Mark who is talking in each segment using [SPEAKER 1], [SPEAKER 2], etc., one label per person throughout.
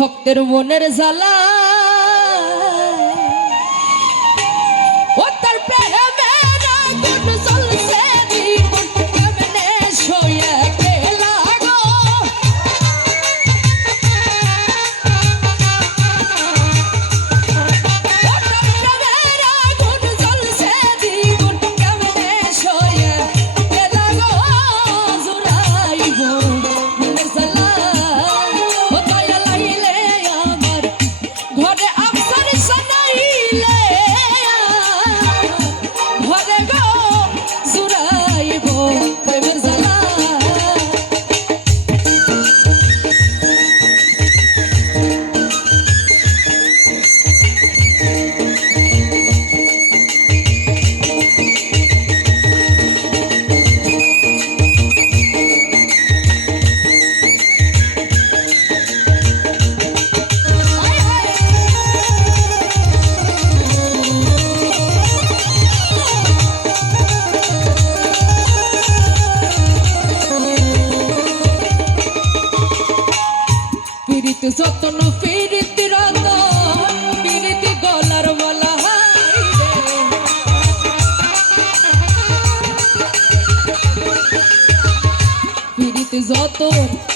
[SPEAKER 1] ভক্তের মনের জ্বালা প্রীতি যতন প্রীতি রতন প্রীতি গলার বলা প্রীতি যতন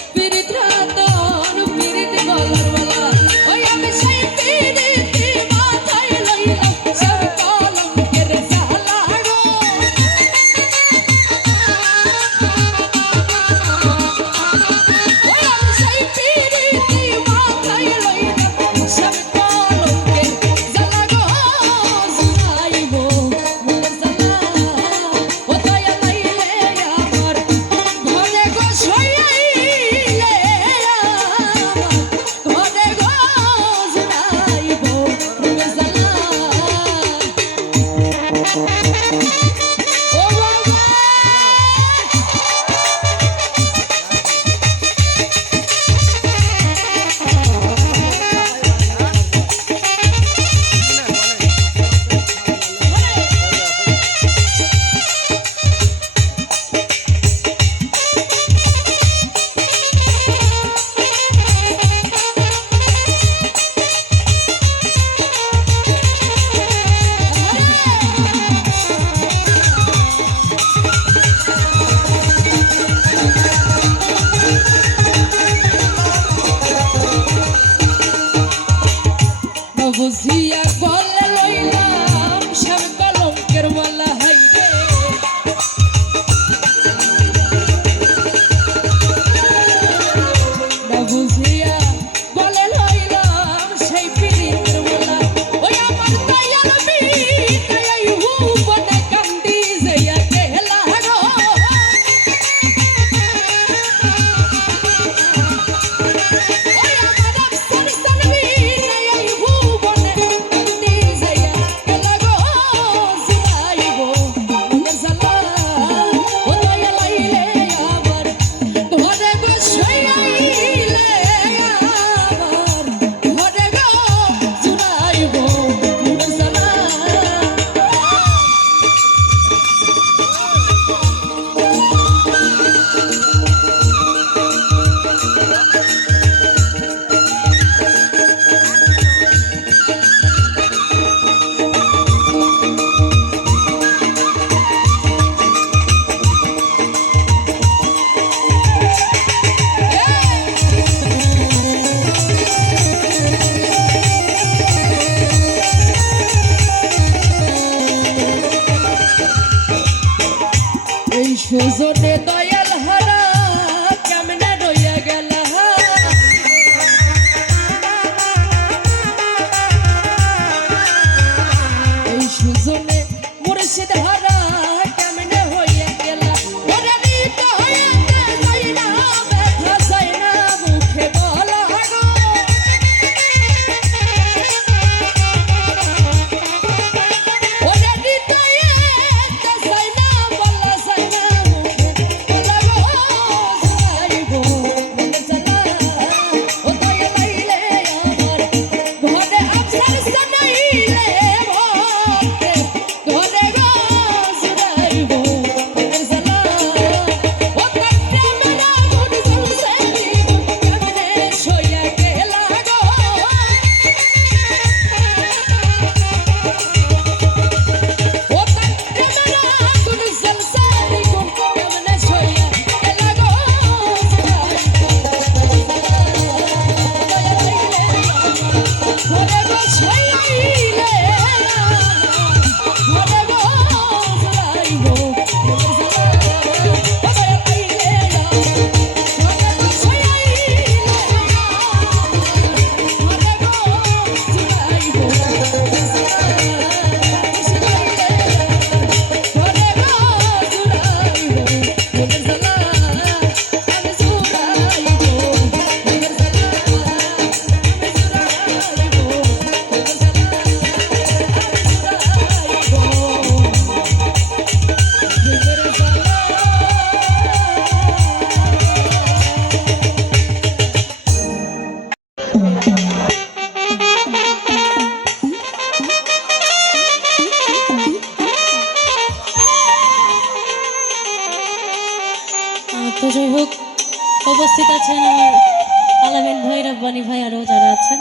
[SPEAKER 2] যারা আছেন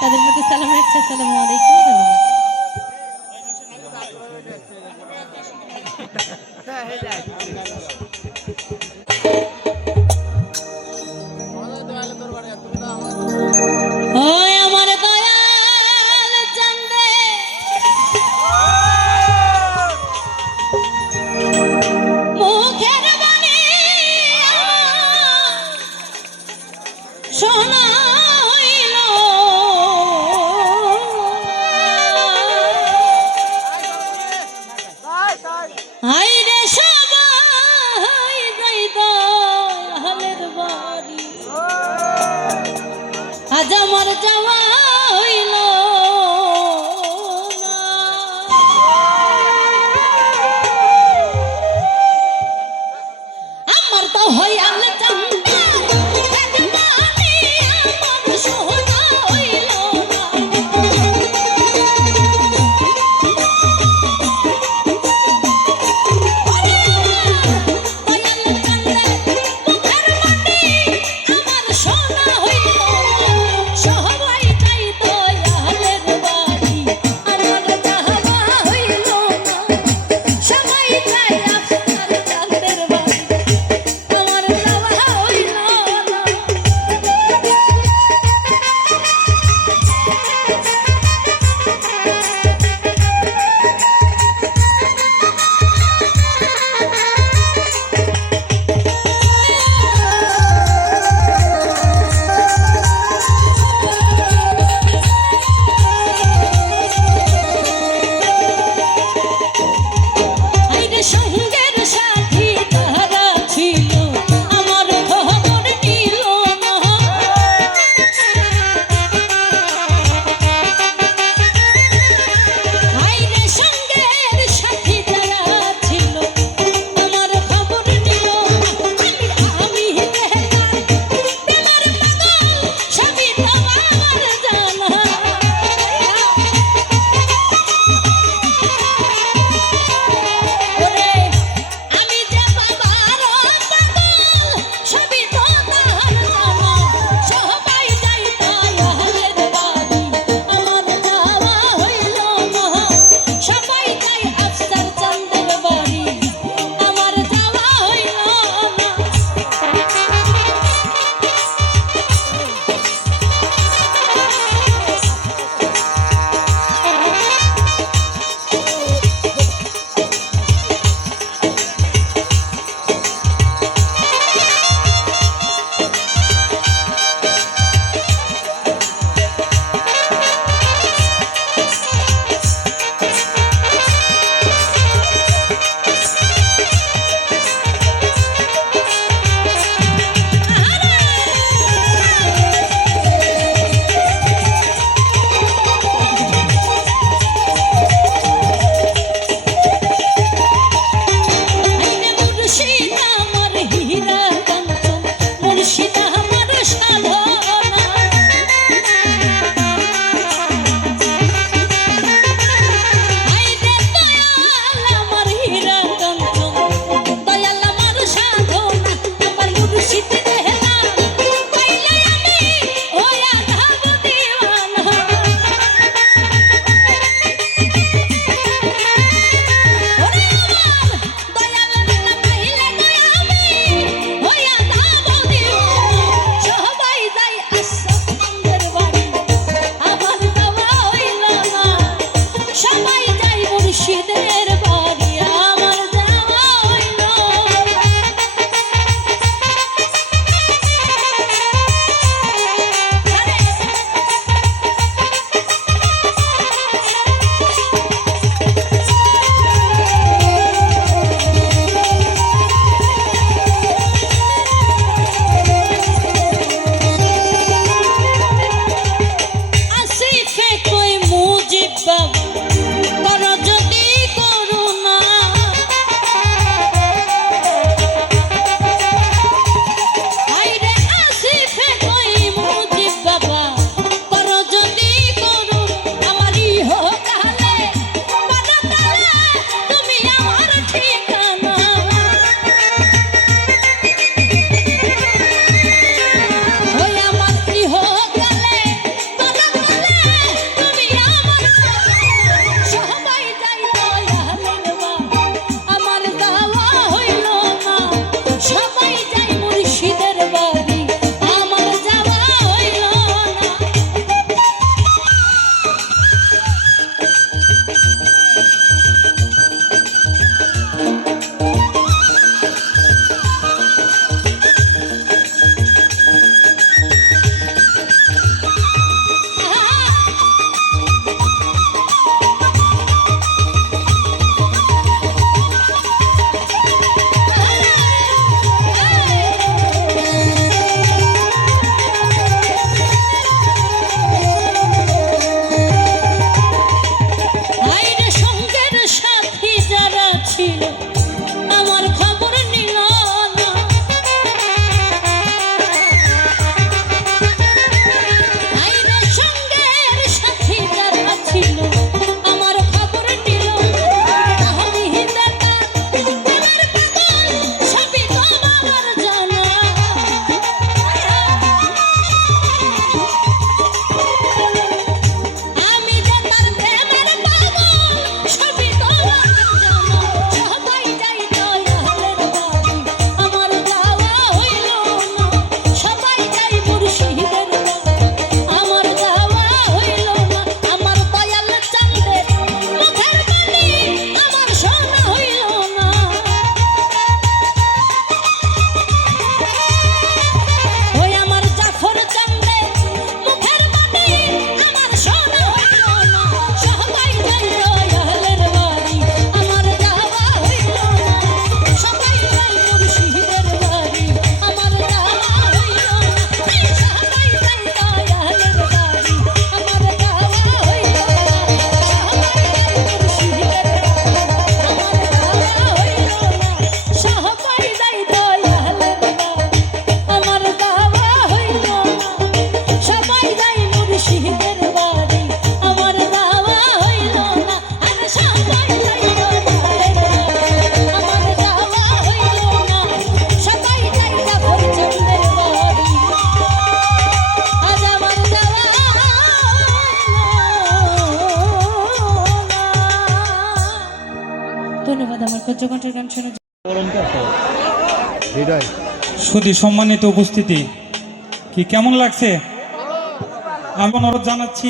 [SPEAKER 2] তাদের প্রতি সালাম রাখছি। আসসালামু আলাইকুম ধন্যবাদ। সোনা Tô 呀 সূর্যকণ্ঠের গান শোনা
[SPEAKER 3] হৃদয়।
[SPEAKER 4] সুধী সম্মানিত উপস্থিতি কি কেমন লাগছে? আমি অনুরোধ জানাচ্ছি